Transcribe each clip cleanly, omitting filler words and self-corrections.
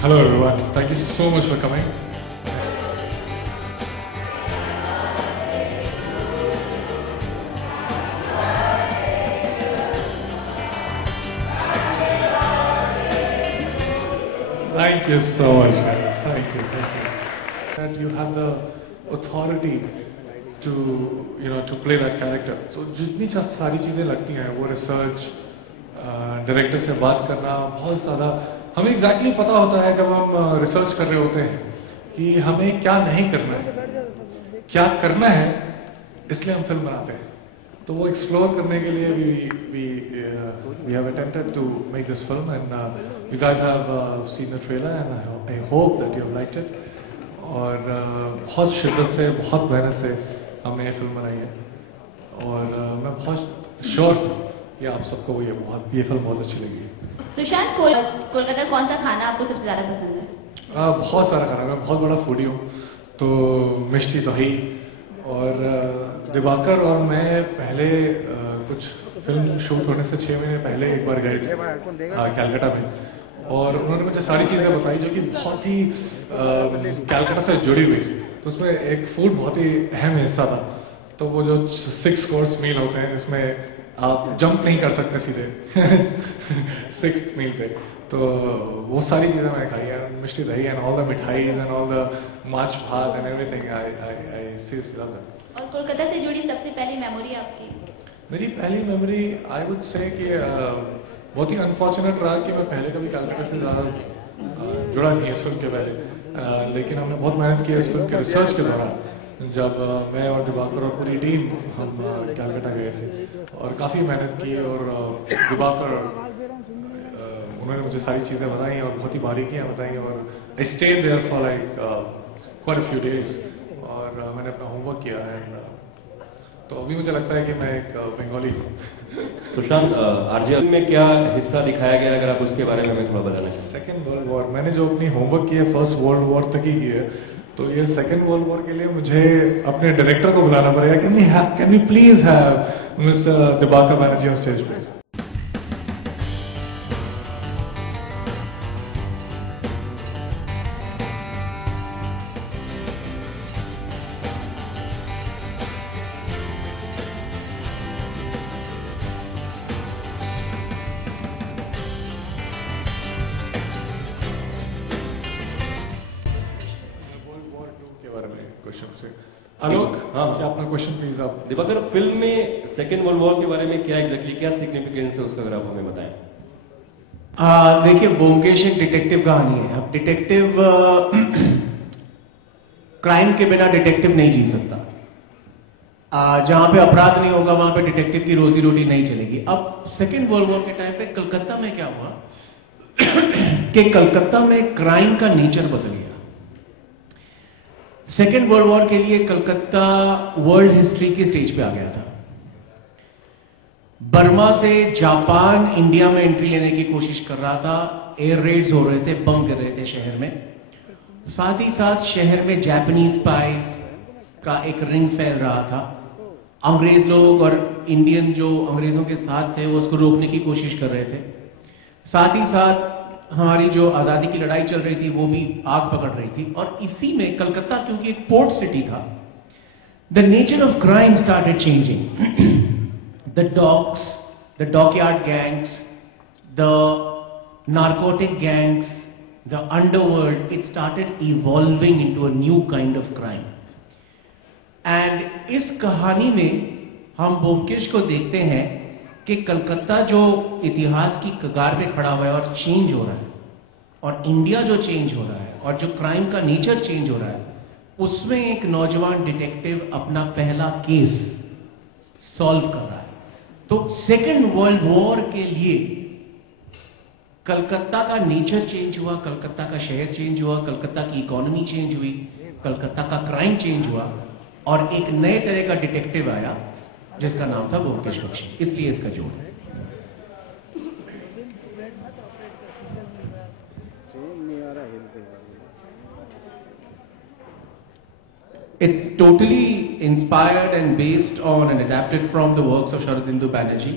Hello everyone, thank you so much for coming. Thank you so much, guys. Thank you. And you have the authority to play that character. So जितनी सारी चीजें लगती हैं, वो research, director से बात करना, बहुत ज़्यादा हमें एग्जैक्टली पता होता है जब हम रिसर्च कर रहे होते हैं कि हमें क्या नहीं करना है, क्या करना है, इसलिए हम फिल्म बनाते हैं. तो वो एक्सप्लोर करने के लिए we have attempted to make this film, and you guys have seen the trailer, and I hope that you have liked it. और बहुत शिद्दत से, बहुत मेहनत से हमने ये फिल्म बनाई है, और मैं बहुत श्योर हूँ कि आप सबको ये फिल्म बहुत अच्छी लगी. सुशांत, कोलकाता कौन सा खाना आपको सबसे ज्यादा पसंद है? बहुत सारा खाना. मैं बहुत बड़ा फूडी हूँ, तो मिष्टी दही. और दिवाकर और मैं पहले कुछ फिल्म शूट होने से 6 महीने पहले एक बार गए थे कलकत्ता में, और उन्होंने मुझे सारी चीजें बताई जो कि बहुत ही कलकत्ता से जुड़ी हुई. तो उसमें एक फूड बहुत ही अहम हिस्सा था. तो वो जो 6 कोर्स मील होते हैं जिसमें आप जंप नहीं कर सकते सीधे 6th मील पे, तो वो सारी चीजें मैंने खाई है. मिष्टी दही and all the mithais and all the माछ भात and everything. I seriously love that. और कोलकाता से जुड़ी सबसे पहली मेमोरी आपकी? मेरी पहली मेमोरी आई वुड से कि बहुत ही अनफॉर्चुनेट रहा कि मैं पहले कभी कलकत्ता से ज़्यादा जुड़ा नहीं इस फिल्म के पहले, लेकिन हमने बहुत मेहनत की इस फिल्म के रिसर्च के दौरान. जब मैं और दिवाकर और पूरी टीम हम कलकत्ता गए थे और काफ़ी मेहनत की, और दिवाकर उन्होंने मुझे सारी चीज़ें बताई और बहुत ही बारीकियाँ बताई, और I stayed there for like quite a few days, और मैंने अपना होमवर्क किया है. तो अभी मुझे लगता है कि मैं एक बंगाली हूँ. सुशांत, आरजे में क्या हिस्सा दिखाया गया, अगर आप उसके बारे में हमें थोड़ा बताना. Second world war. मैंने जो अपनी होमवर्क की है फर्स्ट वर्ल्ड वॉर तक ही की है, तो ये सेकेंड वर्ल्ड वॉर के लिए मुझे अपने डायरेक्टर को बुलाना पड़ेगा. Can we please have mister Diwakar Banerjee on stage please. Alok, क्या अपना क्वेश्चन प्लीज आप. दिवाकर, फिल्म में सेकेंड वर्ल्ड वॉर के बारे में क्या एग्जैक्टली क्या सिग्निफिकेंस है उसका, अगर आप हमें बताएं. देखिए, ब्योमकेश एक डिटेक्टिव कहानी है. अब डिटेक्टिव क्राइम के बिना डिटेक्टिव नहीं जी सकता. जहां पे अपराध नहीं होगा वहां पे डिटेक्टिव की रोजी रोटी नहीं चलेगी. अब सेकेंड वर्ल्ड वॉर के टाइम पे कलकत्ता में क्या हुआ कि कलकत्ता में क्राइम का नेचर बदल गया. सेकेंड वर्ल्ड वॉर के लिए कलकत्ता वर्ल्ड हिस्ट्री की स्टेज पे आ गया था. बर्मा से जापान इंडिया में एंट्री लेने की कोशिश कर रहा था. एयर रेड्स हो रहे थे, बम गिर रहे थे शहर में. साथ ही साथ शहर में जापानीज स्पाइस का एक रिंग फैल रहा था. अंग्रेज लोग और इंडियन जो अंग्रेजों के साथ थे वो उसको रोकने की कोशिश कर रहे थे. साथ ही साथ हमारी जो आजादी की लड़ाई चल रही थी वो भी आग पकड़ रही थी. और इसी में कलकत्ता क्योंकि एक पोर्ट सिटी था, the nature of crime started changing. The docks, the dockyard gangs, the narcotic gangs, the underworld, it started evolving into a new kind of crime. And इस कहानी में हम ब्योमकेश को देखते हैं कि कलकत्ता जो इतिहास की कगार पे खड़ा हुआ है और चेंज हो रहा है, और इंडिया जो चेंज हो रहा है, और जो क्राइम का नेचर चेंज हो रहा है, उसमें एक नौजवान डिटेक्टिव अपना पहला केस सॉल्व कर रहा है. तो सेकेंड वर्ल्ड वॉर के लिए कलकत्ता का नेचर चेंज हुआ, कलकत्ता का शहर चेंज हुआ, कलकत्ता की इकोनॉमी चेंज हुई, कलकत्ता का क्राइम चेंज हुआ, और एक नए तरह का डिटेक्टिव आया जिसका नाम था ब्योमकेश बख्शी. इसलिए इसका जोड़ है. It's totally inspired and based on and adapted from the works of Sharadindu Banerjee.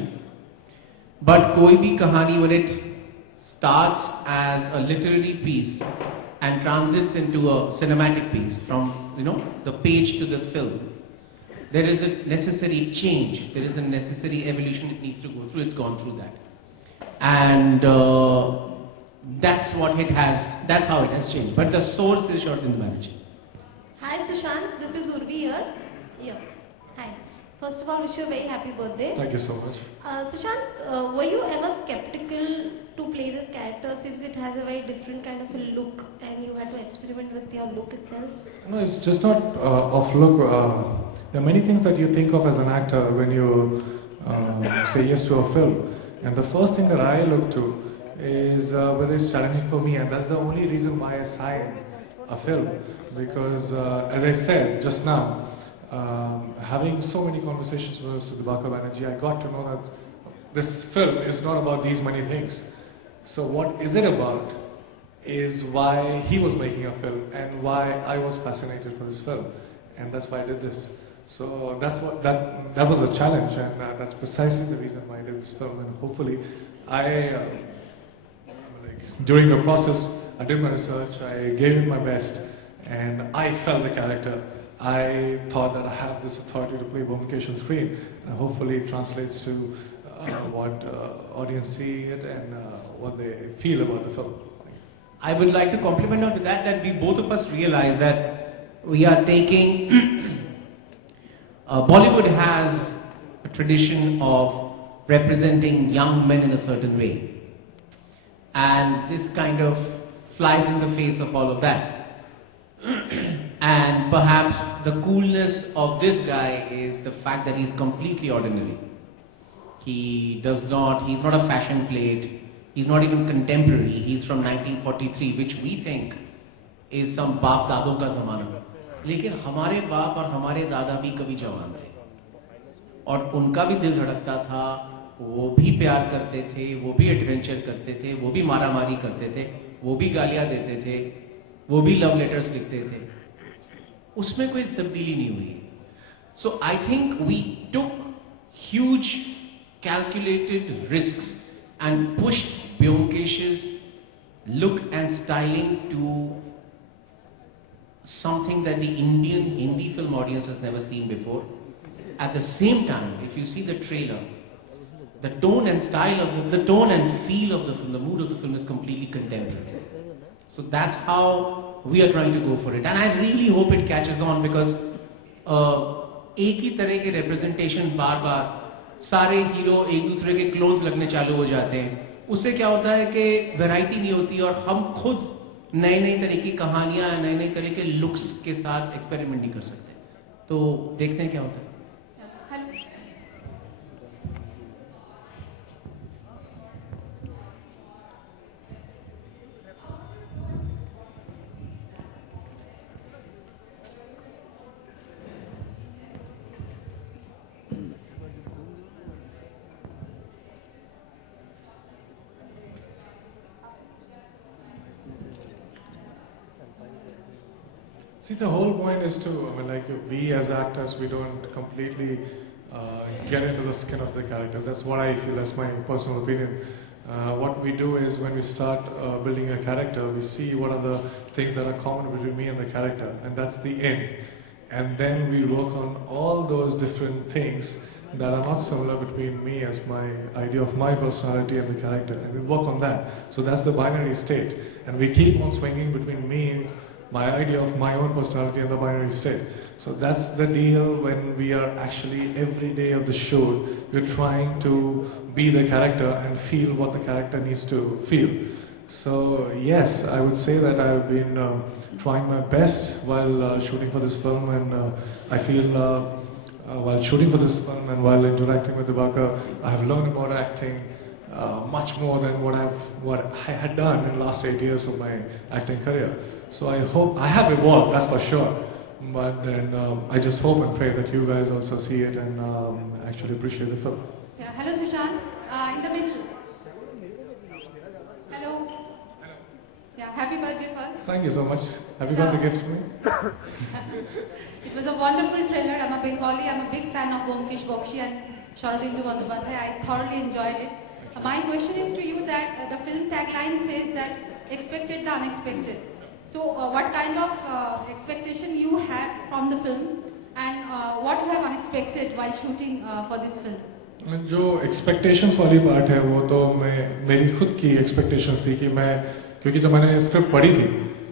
But कोई भी कहानी when it starts as a literary piece and transits into a cinematic piece from, the page to the film. There is a necessary change, there is a necessary evolution it needs to go through. It's gone through that. And that's how it has changed. But the source is short in the marriage. Hi Sushant, this is Urvi here. Yeah. Hi. First of all, wish you a very happy birthday. Thank you so much. Sushant, were you ever skeptical to play this character since it has a very different kind of a look and you had to experiment with your look itself? No, it's just not off look. There are many things that you think of as an actor when you say yes to a film. And the first thing that I look to is whether it's challenging for me, and that's the only reason why I signed a film. Because as I said just now, having so many conversations with Mr. Dibakar Banerjee, I got to know that this film is not about these many things. So what is it about is why he was making a film and why I was fascinated for this film. And that's why I did this. So that was a challenge, and that's precisely the reason why I did this film. And hopefully, during the process, I did my research, I gave it my best, and I felt the character. I thought that I have this authority to play Byomkesh on screen, and hopefully it translates to what audience see it and what they feel about the film. I would like to compliment on to that we both of us realize that we are taking Bollywood has a tradition of representing young men in a certain way, and this kind of flies in the face of all of that. And perhaps the coolness of this guy is the fact that he's completely ordinary. He's not a fashion plate, he's not even contemporary, he's from 1943, which we think is some बाप दादों का ज़माना. लेकिन हमारे बाप और हमारे दादा भी कभी जवान थे और उनका भी दिल धड़कता था, वो भी प्यार करते थे, वो भी एडवेंचर करते थे, वो भी मारामारी करते थे, वो भी गालियां देते थे, वो भी लव लेटर्स लिखते थे. उसमें कोई तब्दीली नहीं हुई. So I think we took huge calculated risks and pushed Byomkesh's look and styling to something that the Indian Hindi film audience has never seen before. At the same time, if you see the trailer, the tone and style of the tone and feel of the film, the mood of the film is completely contemporary. So that's how we are trying to go for it. And I really hope it catches on because एक ही तरह के representation बार-बार सारे hero एक दूसरे के clones लगने चालू हो जाते हैं. उससे क्या होता है कि वैरायटी नहीं होती और हम खुद नई तरह की कहानियां, नई तरह के लुक्स के साथ एक्सपेरिमेंट नहीं कर सकते. तो देखते हैं क्या होता है. See, the whole point is to, we as actors, we don't completely get into the skin of the characters. That's what I feel, that's my personal opinion. What we do is when we start building a character, we see what are the things that are common between me and the character, and that's the end. And then we work on all those different things that are not similar between me as my idea of my personality and the character, and we work on that. So that's the binary state, and we keep on swinging between me, my idea of my own personality and the binary state. So that's the deal when we are actually every day of the show, we're trying to be the character and feel what the character needs to feel. So yes, I would say that I've been trying my best while shooting for this film, and I feel while shooting for this film and while interacting with Dibakar, I have learned about acting much more than what I had done in the last 8 years of my acting career. So I hope, I have evolved, that's for sure. But then I just hope and pray that you guys also see it and actually appreciate the film. Yeah. Hello Sushant, in the middle. Hello. Yeah, happy birthday first. Thank you so much. Have you got the gift for me? It was a wonderful trailer. I'm a Bengali, I'm a big fan of Byomkesh Bakshy and Sharadindu Bandyopadhyay. I thoroughly enjoyed it. My question is to you that the film tagline says that expected the unexpected. So what kind of expectation you have from the film and what you have unexpected while shooting for this film? जो expectations वाली बात है वो तो मेरी खुद की expectations थी कि क्योंकि जब मैंने स्क्रिप्ट पढ़ी थी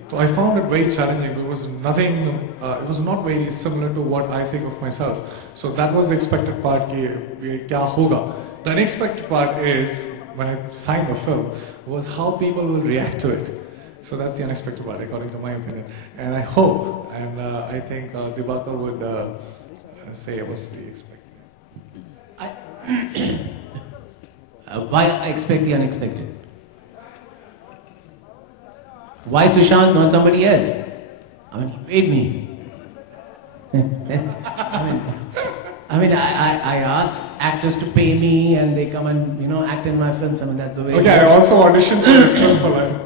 तो I found it very challenging. It was nothing, it was not very similar to what I think of myself. So that was the expected part कि ये क्या होगा. The unexpected part is when I signed the film was how people will react to it. So that's the unexpected part, according to my opinion. And I hope, and I think Dibakar would say what's the expected. Why I expect the unexpected? Why Sushant, not somebody else? I mean, he paid me. I asked actors to pay me and they come and, act in my films. I mean, that's the way. Okay, I also auditioned for this film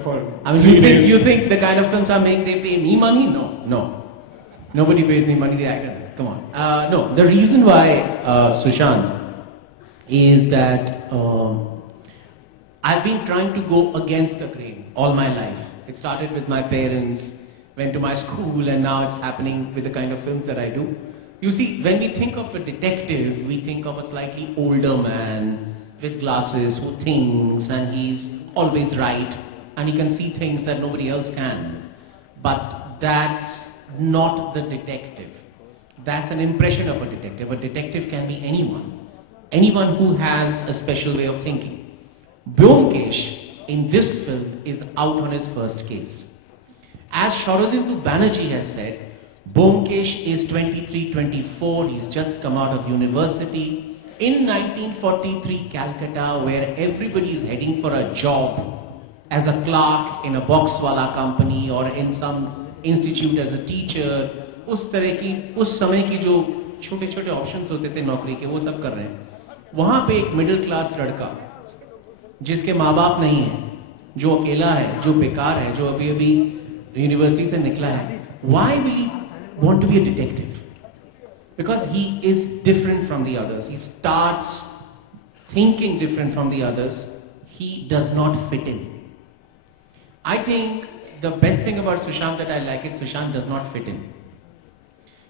for I mean, you think the kind of films I make, they pay me money? No. Nobody pays me money, the actor. Come on. No, the reason why, Sushant, is that I've been trying to go against the grain all my life. It started with my parents, went to my school, and now it's happening with the kind of films that I do. You see, when we think of a detective, we think of a slightly older man with glasses who thinks, and he's always right, and he can see things that nobody else can. But that's not the detective. That's an impression of a detective. A detective can be anyone. Anyone who has a special way of thinking. Byomkesh in this film is out on his first case. As Sharadindu Banerjee has said, Byomkesh is 23-24, he's just come out of university. In 1943 Calcutta, where everybody is heading for a job as a clerk in a boxwala company or in some institute as a teacher, उस समय की जो छोटे-छोटे options होते थे नौकरी के वो सब कर रहे हैं. वहां पे एक मिडिल क्लास लड़का जिसके माँ बाप नहीं है, जो अकेला है, जो बेकार है, जो अभी यूनिवर्सिटी से निकला है, why will he want to be a detective? Because he is different from the others. He starts thinking different from the others. He does not fit in. I think the best thing about Sushant that I like is Sushant does not fit in.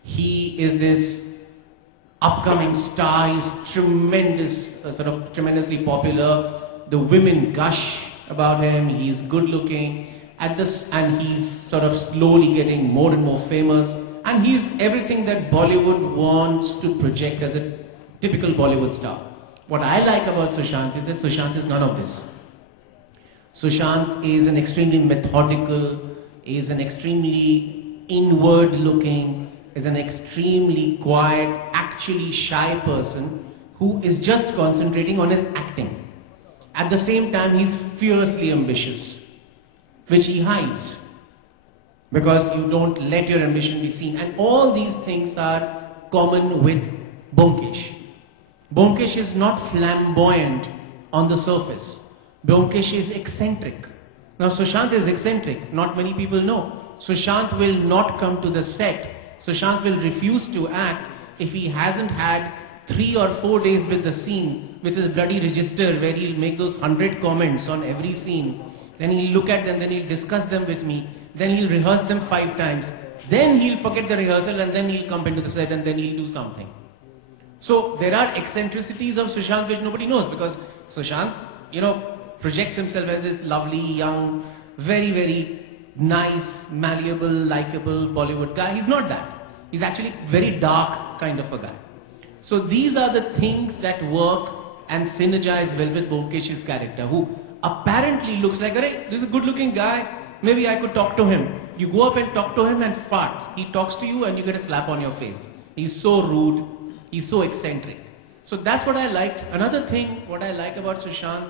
He is this upcoming star. He's tremendous, tremendously popular. The women gush about him. He's good looking. And he's sort of slowly getting more and more famous. And he's everything that Bollywood wants to project as a typical Bollywood star. What I like about Sushant is that Sushant is none of this. Sushant is an extremely methodical, is an extremely inward looking, is an extremely quiet, actually shy person who is just concentrating on his acting. At the same time, he's fiercely ambitious, which he hides because you don't let your ambition be seen. And all these things are common with Byomkesh. Byomkesh is not flamboyant on the surface. Byomkesh is eccentric. Now Sushant is eccentric. Not many people know. Sushant will not come to the set. Sushant will refuse to act if he hasn't had 3 or 4 days with the scene, with his bloody register where he'll make those 100 comments on every scene. Then he'll look at them, then he'll discuss them with me. Then he'll rehearse them 5 times. Then he'll forget the rehearsal and then he'll come into the set and then he'll do something. So there are eccentricities of Sushant which nobody knows because Sushant, projects himself as this lovely, young, very, very nice, malleable, likable Bollywood guy. He's not that. He's actually very dark kind of a guy. So these are the things that work and synergize well with Byomkesh's character, who apparently looks like, "Arey, this is a good looking guy, maybe I could talk to him." You go up and talk to him and fart. He talks to you and you get a slap on your face. He's so rude, he's so eccentric. So that's what I liked. Another thing, what I like about Sushant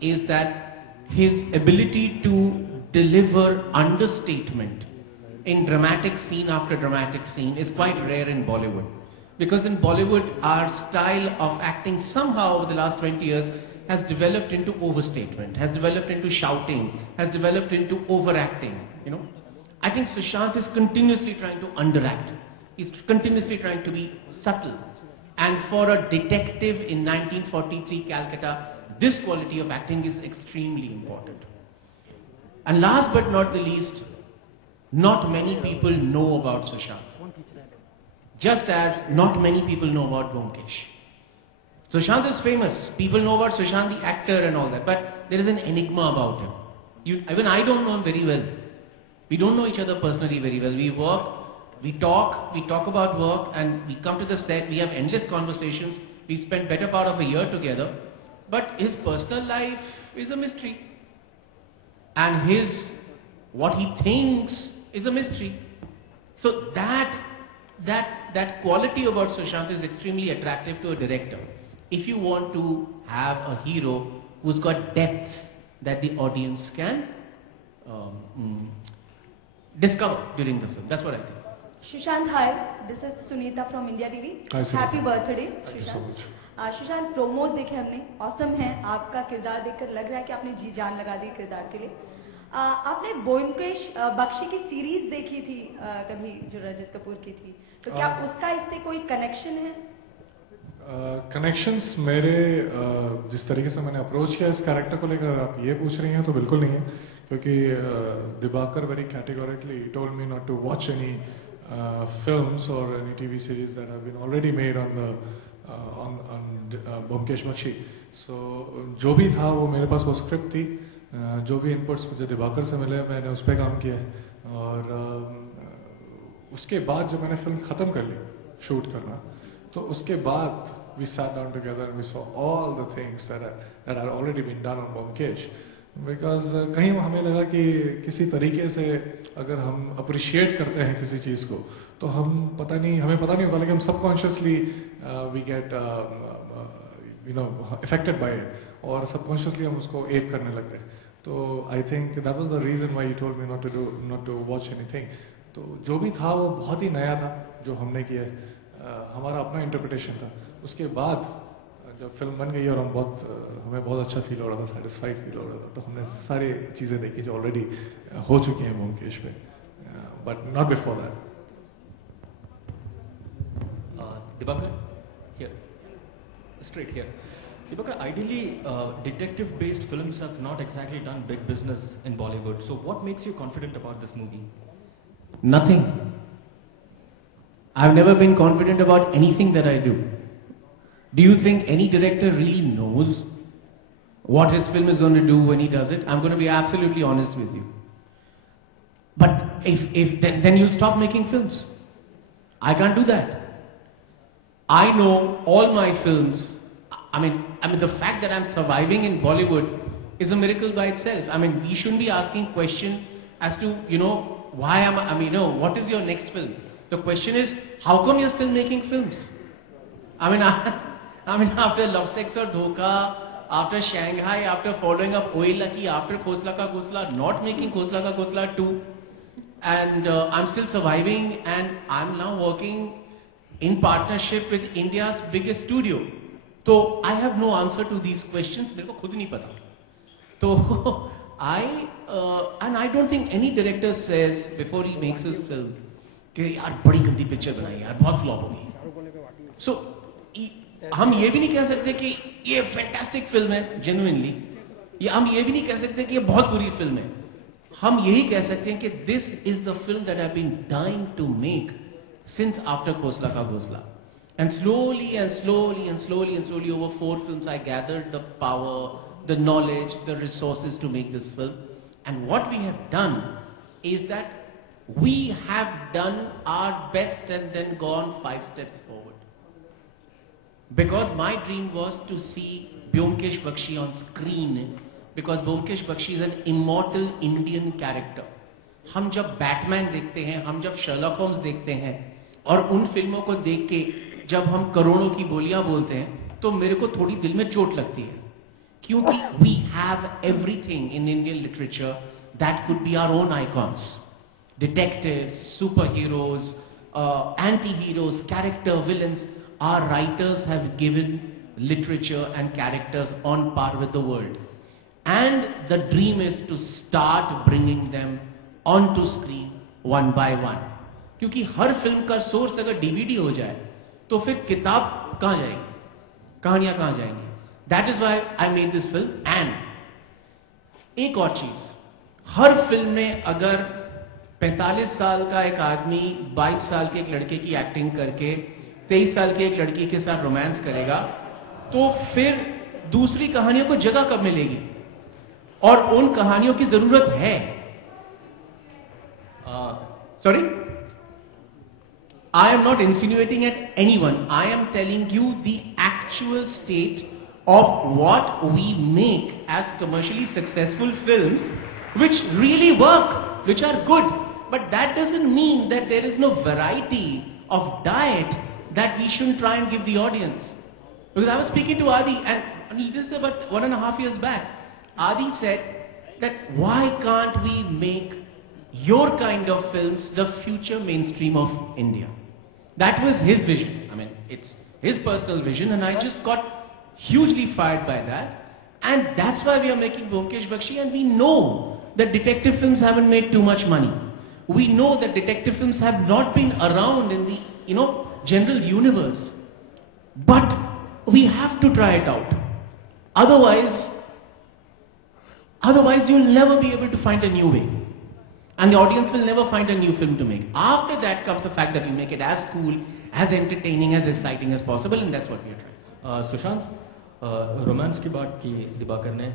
is that his ability to deliver understatement in dramatic scene after dramatic scene is quite rare in Bollywood. Because in Bollywood, our style of acting somehow over the last 20 years has developed into overstatement, has developed into shouting, has developed into overacting, I think Sushant is continuously trying to underact. He's continuously trying to be subtle. And for a detective in 1943 Calcutta, this quality of acting is extremely important. And last but not the least, not many people know about Sushant. Just as not many people know about Byomkesh. Sushant is famous. People know about Sushant the actor and all that. But there is an enigma about him. Even I don't know him very well. We don't know each other personally very well. We work, we talk about work, and we come to the set, we have endless conversations. We spend better part of a year together. But his personal life is a mystery. And what he thinks is a mystery. So that quality about Sushant is extremely attractive to a director. If you want to have a hero who's got depths that the audience can discover during the film. That's what I think. Sushant, hi. This is Sunita from India TV. Hi, Sunita. Happy birthday, Thank you so much. Sushant, promos देखे हमने, awesome है. आपका किरदार देखकर लग रहा है कि आपने जी जान लगा दी किरदार के लिए. आपने ब्योमकेश बख्शी की सीरीज देखी थी कभी, जो रजत कपूर की थी, तो क्या उसका इससे कोई कनेक्शन है? कनेक्शंस मेरे जिस तरीके से मैंने अप्रोच किया इस कैरेक्टर को लेकर आप ये पूछ रही हैं तो बिल्कुल नहीं है, क्योंकि Dibakar very categorically told me not to watch any films or any TV series that have been already made on Byomkesh Bakshi. So जो भी था वो मेरे पास वो स्क्रिप्ट थी, जो भी इनपुट्स मुझे दिबाकर से मिले मैंने उस पर काम किया. और उसके बाद जब मैंने फिल्म ख़त्म कर ली शूट करना, तो उसके बाद we sat down together and we saw all the things that had already been done on Byomkesh. Because कहीं हमें लगा कि किसी तरीके से अगर हम अप्रिशिएट करते हैं किसी चीज़ को तो हमें पता नहीं होता, लेकिन हम subconsciously we get affected by it, और सबकॉन्शियसली हम उसको एप करने लगते हैं. तो I think that was the reason why you told me not to watch anything. तो जो भी था वो बहुत ही नया था जो हमने किया, हमारा अपना इंटरप्रिटेशन था. उसके बाद जब फिल्म बन गई और हमें बहुत अच्छा फील हो रहा था, सेटिस्फाइड फील हो रहा था, तो हमने सारी चीज़ें देखी जो ऑलरेडी हो चुकी हैं ब्योमकेश पे, but not before that. Dibakar, here, straight here. Dibakar, ideally, detective-based films have not exactly done big business in Bollywood. So, what makes you confident about this movie? Nothing. I've never been confident about anything that I do. Do you think any director really knows what his film is going to do when he does it? I'm going to be absolutely honest with you. But then you stop making films. I can't do that. I know all my films. I mean, the fact that I'm surviving in Bollywood is a miracle by itself. I mean, we shouldn't be asking question as to, why what is your next film? The question is, how come you're still making films? I mean, after Love, Sex or Dhoka, after Shanghai, after following up Oye Lucky, after Khosla Ka Khosla, not making Khosla Ka Khosla 2, and I'm still surviving, and I'm now working in partnership with India's biggest studio. So I have no answer to these questions. मेरे को खुद नहीं पता. So I don't think any director says before he makes his film कि यार बड़ी गंदी picture बनाई यार, बहुत फ्लॉप होगी. So हम ये भी नहीं कह सकते कि ये फैंटास्टिक फिल्म है जेन्युइनली, या हम ये भी नहीं कह सकते कि ये बहुत बुरी फिल्म है. हम यही कह सकते हैं कि this is the film that I have been dying to make since after Khosla Ka Ghosla. And slowly over 4 films I gathered the power, the knowledge, the resources to make this film. And what we have done is that we have done our best and then gone 5 steps forward. Because my dream was to see Byomkesh Bakshi on screen, because Byomkesh Bakshi is an immortal Indian character. हम जब Batman देखते हैं, हम जब Sherlock Holmes देखते हैं, और उन फिल्मों को देख के जब हम करोड़ों की बोलियां बोलते हैं, तो मेरे को थोड़ी दिल में चोट लगती है, क्योंकि we have everything in Indian literature that could be our own icons. Detectives, superheroes, anti-heroes, character villains. Our writers have given literature and characters on par with the world. And the dream is to start bringing them onto screen one by one. क्योंकि हर film का source अगर DVD हो जाए, तो फिर किताब कहाँ जाएगी? कहानियां कहाँ जाएंगी? That is why I made this film. And एक और चीज, हर फिल्म में अगर 45 साल का एक आदमी 22 साल के एक लड़के की एक्टिंग करके 23 साल की एक लड़की के साथ रोमांस करेगा, तो फिर दूसरी कहानियों को जगह कब मिलेगी? और उन कहानियों की जरूरत है. Sorry? I am not insinuating at anyone. I am telling you the actual state of what we make as commercially successful films, which really work, which are good. But that doesn't mean that there is no variety of diet that we shouldn't try and give the audience. Because I was speaking to Adi, and this is about 1.5 years back. Adi said that why can't we make your kind of films the future mainstream of India? That was his vision. I mean, it's his personal vision, and I just got hugely fired by that. And that's why we are making Byomkesh Bakshy, and we know that detective films haven't made too much money. We know that detective films have not been around in the, general universe. But we have to try it out. Otherwise you'll never be able to find a new way. And the audience will never find a new film to make. After that comes the fact that we make it as cool, as entertaining, as exciting as possible, and that's what we are trying. Sushant, romance की बात की दिबाकर ने,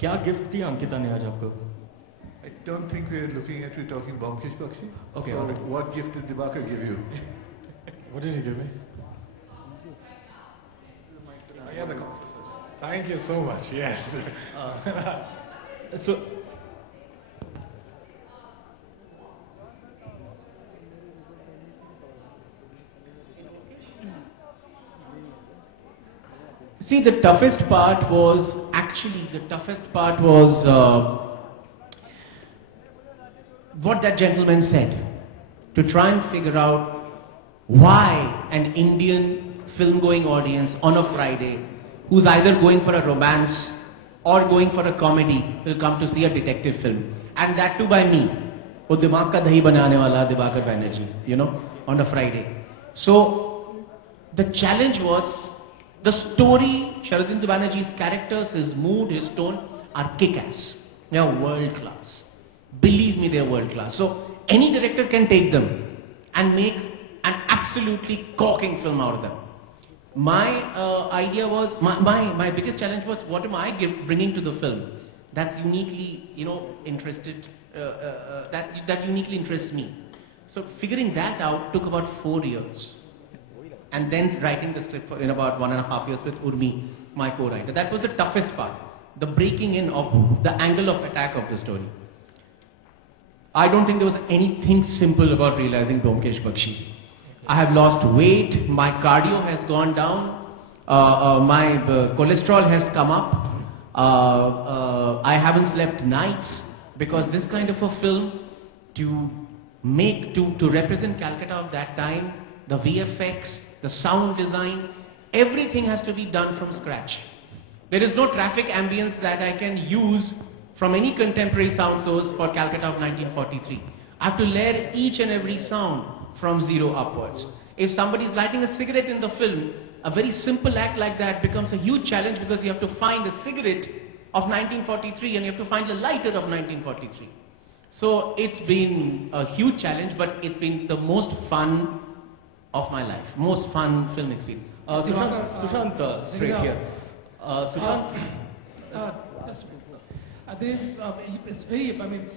क्या gift दी अंकिता ने आज आपको? I don't think we're talking Byomkesh Bakshy. Okay. So what gift did Dibakar give you? What did he give me? Yeah, the cup. Thank you so much. Yes. So. See, the toughest part was what that gentleman said, to try and figure out why an Indian film-going audience on a Friday, who's either going for a romance or going for a comedy, will come to see a detective film. And that too by me, wo dimag ka dahi banane wala Dibakar Banerjee, on a Friday. So, the challenge was, the story, Sharadindu Banerjee's characters, his mood, his tone are kick-ass. They are world-class. Believe me, they are world-class. So, any director can take them and make an absolutely corking film out of them. My idea was, my biggest challenge was, what am I bringing to the film that's uniquely, interested, that uniquely interests me. So, figuring that out took about 4 years. And then writing the script in about 1.5 years with Urmi, my co-writer. That was the toughest part. The breaking in of the angle of attack of the story. I don't think there was anything simple about realizing Byomkesh Bakshy. I have lost weight, my cardio has gone down, my cholesterol has come up, I haven't slept nights, because this kind of a film to represent Calcutta of that time, the VFX, the sound design, everything has to be done from scratch. There is no traffic ambience that I can use from any contemporary sound source for Calcutta of 1943. I have to layer each and every sound from zero upwards. If somebody is lighting a cigarette in the film, a very simple act like that becomes a huge challenge, because you have to find a cigarette of 1943 and you have to find a lighter of 1943. So it's been a huge challenge, but it's been the most fun of my life, most fun film experience. Sushant, straight here. Sushant. It's very,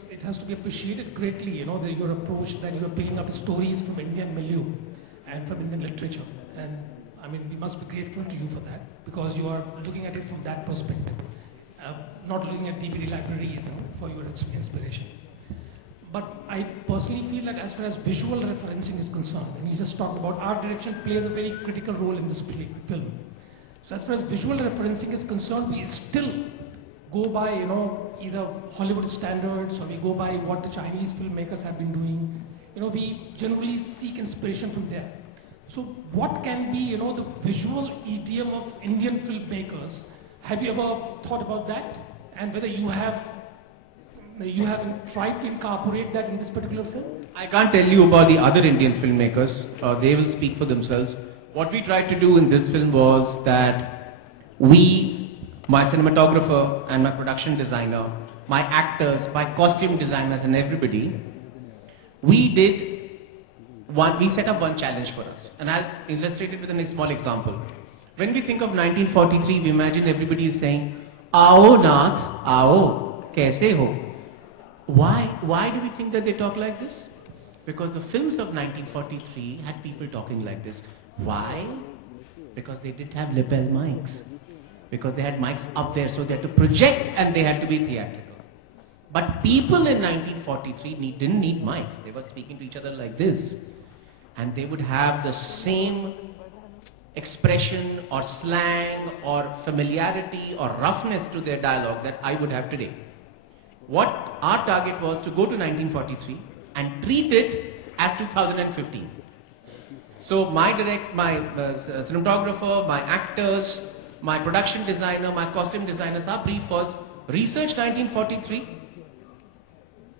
it has to be appreciated greatly, your approach that you are picking up stories from Indian milieu and from Indian literature. And we must be grateful to you for that, because you are looking at it from that perspective, not looking at DVD libraries for your inspiration. But I personally feel that as far as visual referencing is concerned, and you just talked about art direction plays a very critical role in this film. So as far as visual referencing is concerned, we still go by, either Hollywood standards, or we go by what the Chinese filmmakers have been doing. We generally seek inspiration from there. So what can be, the visual idiom of Indian filmmakers? Have you ever thought about that? And whether you have tried to incorporate that in this particular film? I can't tell you about the other Indian filmmakers. They will speak for themselves. What we tried to do in this film was that my cinematographer and my production designer, my actors, my costume designers and everybody, we set up one challenge for us. And I'll illustrate it with a small example. When we think of 1943, we imagine everybody is saying, "Aao Nath, aao, kaise ho?" Why do we think that they talk like this? Because the films of 1943 had people talking like this. Why? Because they didn't have lapel mics. Because they had mics up there, so they had to project and they had to be theatrical. But people in 1943 didn't need mics. They were speaking to each other like this. And they would have the same expression or slang or familiarity or roughness to their dialogue that I would have today. What our target was to go to 1943 and treat it as 2015. So my cinematographer, my actors, my production designer, my costume designers, our brief was research 1943,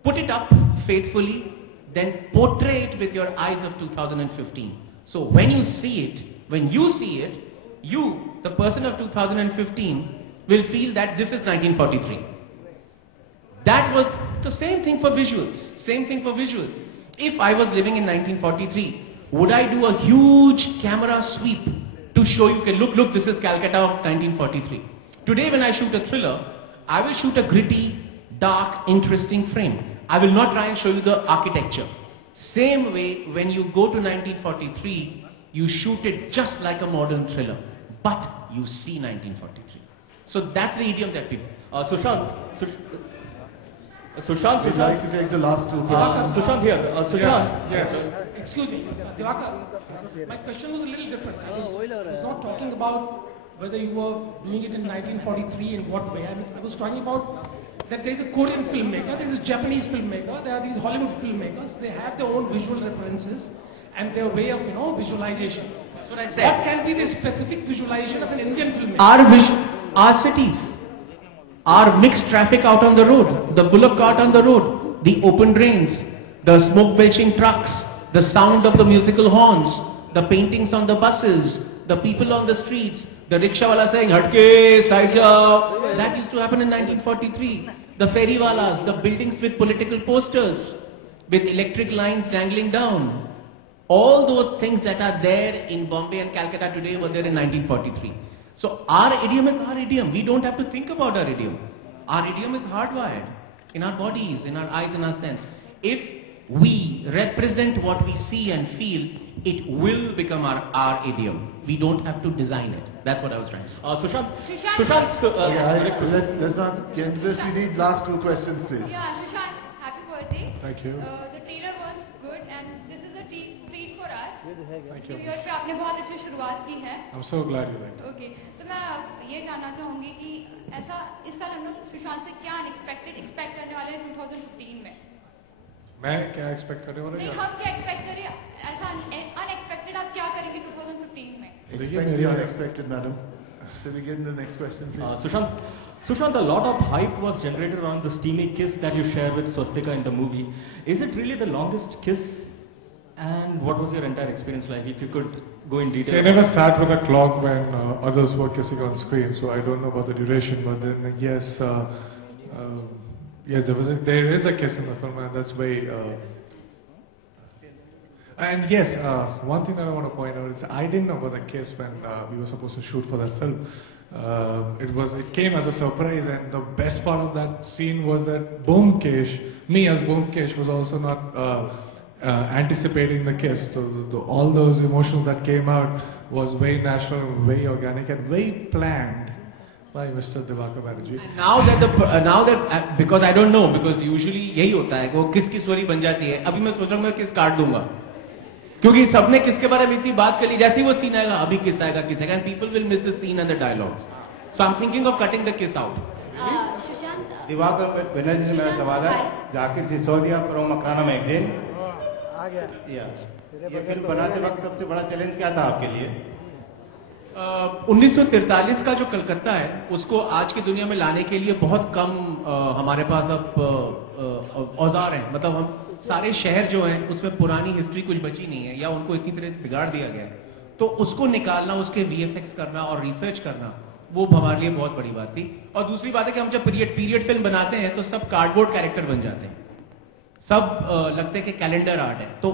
put it up faithfully, then portray it with your eyes of 2015. So when you see it, you, the person of 2015, will feel that this is 1943. That was the same thing for visuals. If I was living in 1943, would I do a huge camera sweep to show you, okay, look, this is Calcutta of 1943. Today when I shoot a thriller, I will shoot a gritty, dark, interesting frame. I will not try and show you the architecture. Same way, when you go to 1943, you shoot it just like a modern thriller, but you see 1943. So that's the idiom that people... Sushant, we'd like to take the last two questions. Sushant here. Sushant. Yes. Excuse me, Divakar, my question was a little different. I was not talking about whether you were doing it in 1943 in what way. I was talking about that there is a Korean filmmaker, there is a Japanese filmmaker, there are these Hollywood filmmakers. They have their own visual references and their way of, visualization. That's what I said. What can be the specific visualization of an Indian filmmaker? Our cities, our mixed traffic out on the road, the bullock cart on the road, the open drains, the smoke belching trucks, the sound of the musical horns, the paintings on the buses, the people on the streets, the rickshawala saying, "Hatke, side jao." That used to happen in 1943. The ferrywalas, the buildings with political posters, with electric lines dangling down. All those things that are there in Bombay and Calcutta today were there in 1943. So our idiom is our idiom. We don't have to think about our idiom. Our idiom is hardwired in our bodies, in our eyes, in our sense. If we represent what we see and feel, it will become our idiom. We don't have to design it. That's what I was trying to say. Sushant. Let's not get into this. We need last two questions, please. Yeah, Sushant, happy birthday. Thank you. The trailer was good and this is a treat for us. Thank you. New Year पे आपने बहुत अच्छी शुरुआत की है. I'm so glad you liked it. Okay, तो मैं ये जानना चाहूँगी कि ऐसा इस साल हम लोग सुशांत से क्या अनएक्सपेक्टेड एक्सपेक्ट करने वाले हैं 2015 में? मैं क्या एक्सपेक्ट करने वाला नहीं, हूँ? हम क्या एक्सपेक्ट करें? ऐसा अनएक्सपेक्टेड आप क्या करेंगे 2015 में? Expect the unexpected, madam. So we get in the next question, please. Sushant, a lot of hype was generated around the steamy kiss that you share with Swastika in the movie. Is it really the longest kiss? And what was your entire experience like? If you could go in detail. See, I never sat with a clock when others were kissing on screen, so I don't know about the duration. But then, yes, there is a kiss in the film, and that's very. And yes, one thing that I want to point out is I didn't know about the kiss when we were supposed to shoot for that film. It came as a surprise, and the best part of that scene was that Byomkesh, me as Byomkesh, was also not anticipating the kiss. So all those emotions that came out was very natural, very organic, and very planned by Mr. Divakar Banerjee. Now that because I don't know, because usually यही होता है कि वो किस की story बन जाती है. अभी मैं सोच रहा हूँ मैं किस काट दूंगा, क्योंकि सबने किसके बारे में इतनी बात कर ली. जैसे ही वो सीन आएगा, अभी किस आएगा, and people will miss the scene and the dialogues. So I'm thinking of cutting the kiss out. Sushant, Diwakar Banerjee से मेरा सवाल है. Zakir Sisodia from Makrana magazine. ये फिल्म बनाते वक्त सबसे बड़ा चैलेंज क्या था आपके लिए? 1943 का जो कलकत्ता है, उसको आज की दुनिया में लाने के लिए बहुत कम हमारे पास अब औजार हैं. मतलब हम सारे शहर जो हैं उसमें पुरानी हिस्ट्री कुछ बची नहीं है, या उनको इतनी तरह से बिगाड़ दिया गया है. तो उसको निकालना, उसके VFX करना और रिसर्च करना वो हमारे लिए बहुत बड़ी बात थी। और दूसरी बात है कि हम जब पीरियड फिल्म बनाते हैं तो सब कार्डबोर्ड कैरेक्टर बन जाते हैं, सब लगते हैं कि कैलेंडर आर्ट है, तो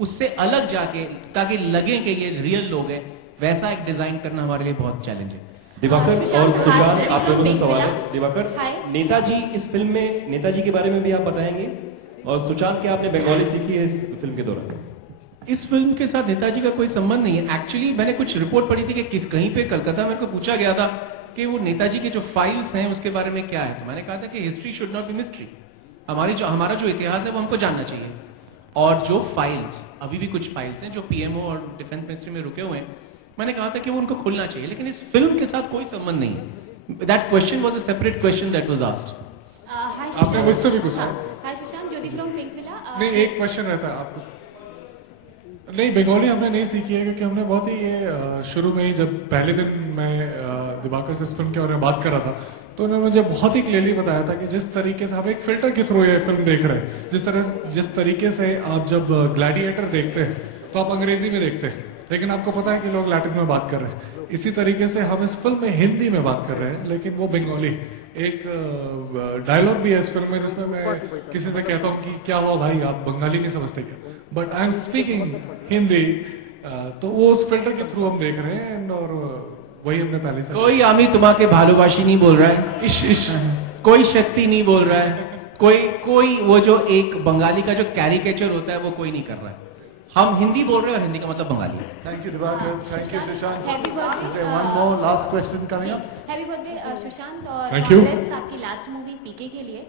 उससे अलग जाके ताकि लगे कि ये रियल लोग हैं, वैसा एक डिजाइन करना हमारे लिए बहुत चैलेंज है। दिवाकर और सुशांत, आप लोगों से सवाल है। दिवाकर, नेताजी इस फिल्म में, नेताजी के बारे में भी आप बताएंगे, और सुशांत क्या आपने बंगाली सीखी है इस फिल्म के दौरान? इस फिल्म के साथ नेताजी का कोई संबंध नहीं है। एक्चुअली मैंने कुछ रिपोर्ट पढ़ी थी कि कहीं पे कलकत्ता मेरे को पूछा गया था कि वो नेताजी की जो फाइल्स हैं उसके बारे में क्या है, तो मैंने कहा था कि history should not be mystery, हमारा जो इतिहास है वो हमको जानना चाहिए। और जो फाइल्स, अभी भी कुछ फाइल्स हैं जो पीएमओ और डिफेंस मिनिस्ट्री में रुके हुए हैं, मैंने कहा था कि वो उनको खुलना चाहिए, लेकिन इस फिल्म के साथ कोई संबंध नहीं है। That question was a separate question that was asked. आपने मुझसे भी पूछा। हाय सुशांत, ज्योति फ्रॉम पिंक विला। नहीं, एक क्वेश्चन रहता है आपको। नहीं, बंगाली हमने नहीं सीखी है क्योंकि हमने बहुत ही ये शुरू में ही, जब पहले दिन मैं दिवाकर से इस फिल्म के बारे में बात कर रहा था, तो उन्होंने मुझे बहुत ही क्लियरली बताया था कि जिस तरीके से आप एक फिल्टर के थ्रू ये फिल्म देख रहे हैं, जिस तरीके से आप जब ग्लैडिएटर देखते हैं तो आप अंग्रेजी में देखते हैं, लेकिन आपको पता है कि लोग लैटिन में बात कर रहे हैं। इसी तरीके से हम इस फिल्म में हिंदी में बात कर रहे हैं, लेकिन वो बंगाली। एक डायलॉग भी है इस फिल्म में जिसमें मैं किसी से कहता हूं कि क्या हुआ भाई, आप बंगाली नहीं समझते क्या, but I am speaking Hindi. तो वो उस फिल्टर के थ्रू हम देख रहे हैं, और वही हमने पहले से। कोई आमी तुम्हारे भालूबाशी नहीं बोल रहा है, इश कोई शक्ति नहीं बोल रहा है, कोई वो जो एक बंगाली का जो कैरिकेचर होता है वो कोई नहीं कर रहा है। हम हिंदी बोल रहे हैं और हिंदी का मतलब बंगाली है। Thank you, Divakar. Thank you, Sushant. Happy birthday. Is there one more last question coming up? Happy birthday Sushant, और Thank you. congrats आपकी लास्ट मूवी पीके के लिए।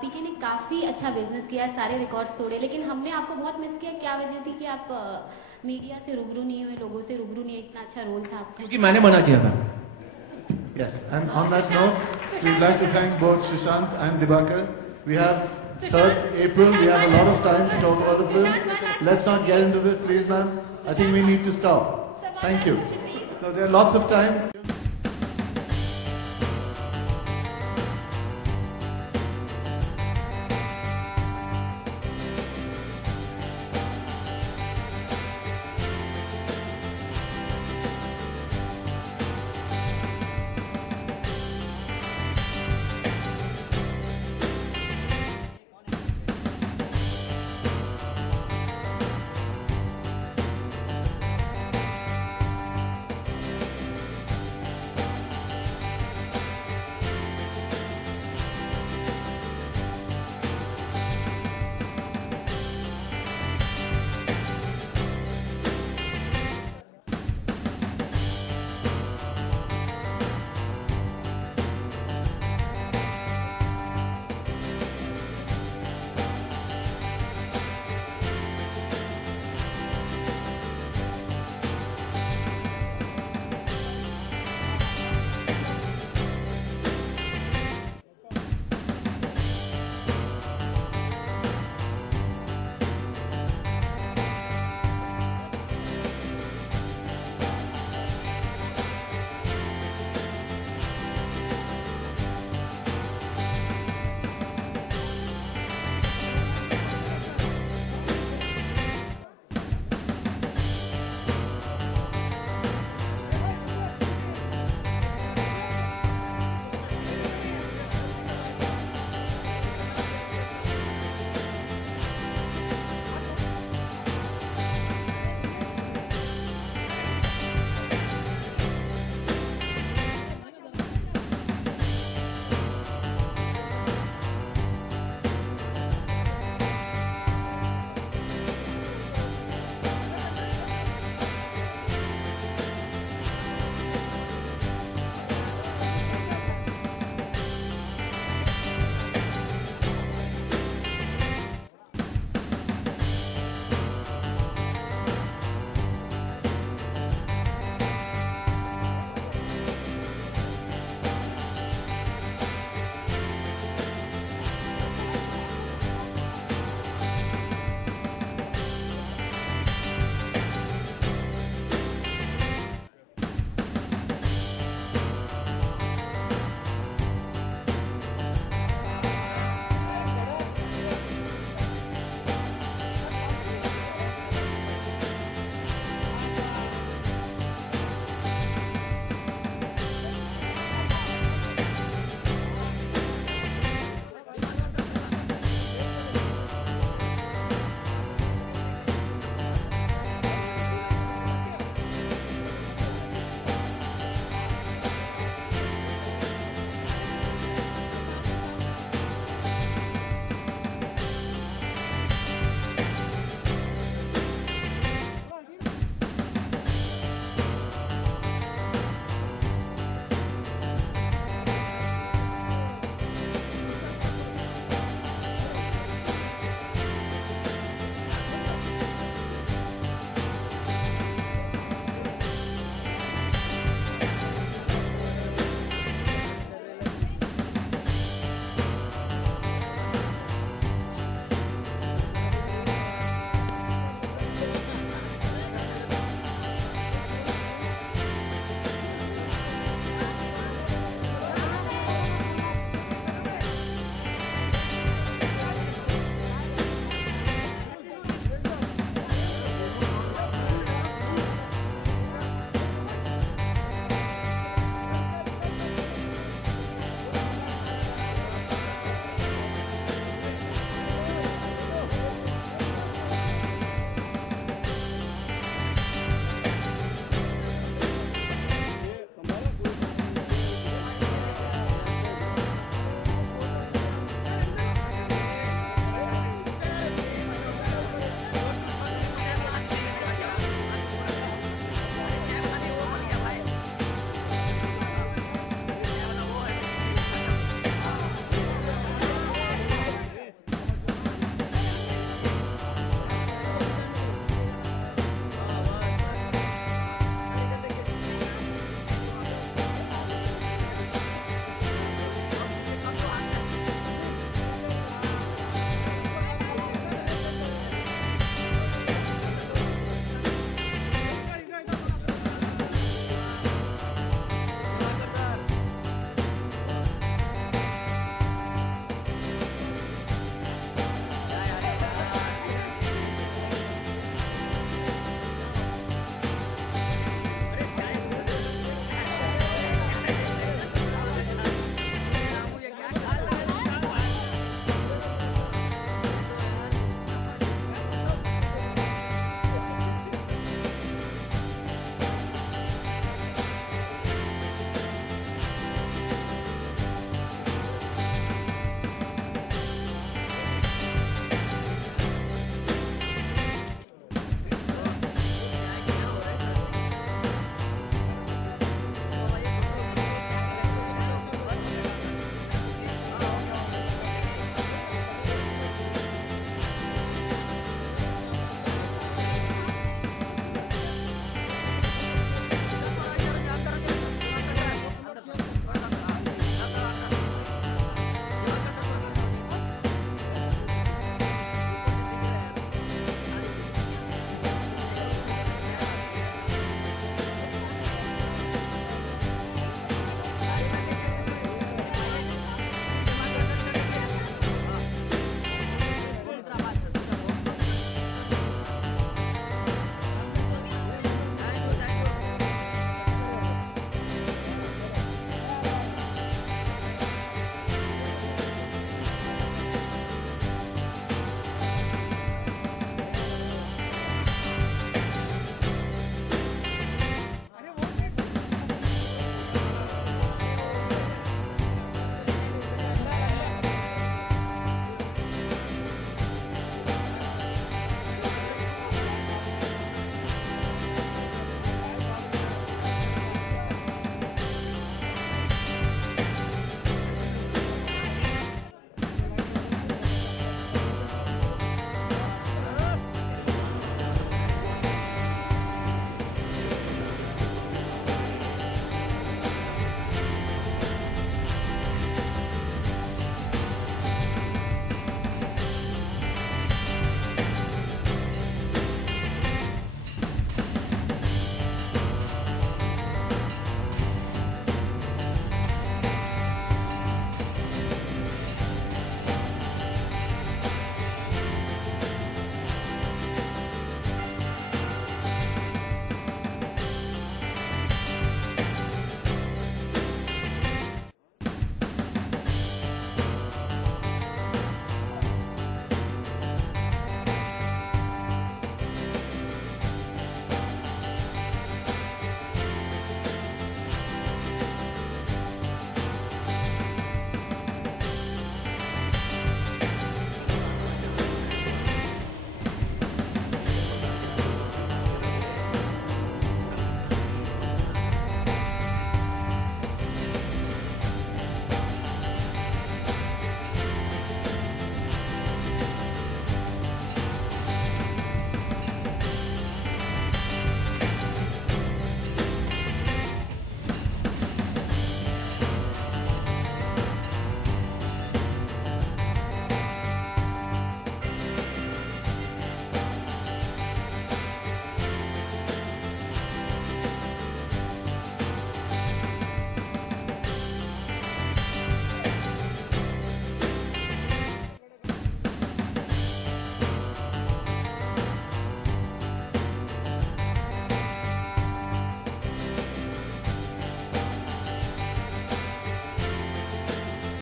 पीके ने काफी अच्छा बिजनेस किया, सारे रिकॉर्ड्स तोड़े, लेकिन हमने आपको बहुत मिस किया। क्या वजह थी कि आप मीडिया से रूबरू नहीं हुए, लोगों से रूबरू नहीं, इतना अच्छा रोल था आपका? क्योंकि मैंने मना किया था। Yes, and on that note, we would like to thank both Sushant and Divakar. We have 3rd April, we have a lot of time to talk about the film. Let's not get into this, please, ma'am. I think we need to stop. Thank you. No, there are lots of time.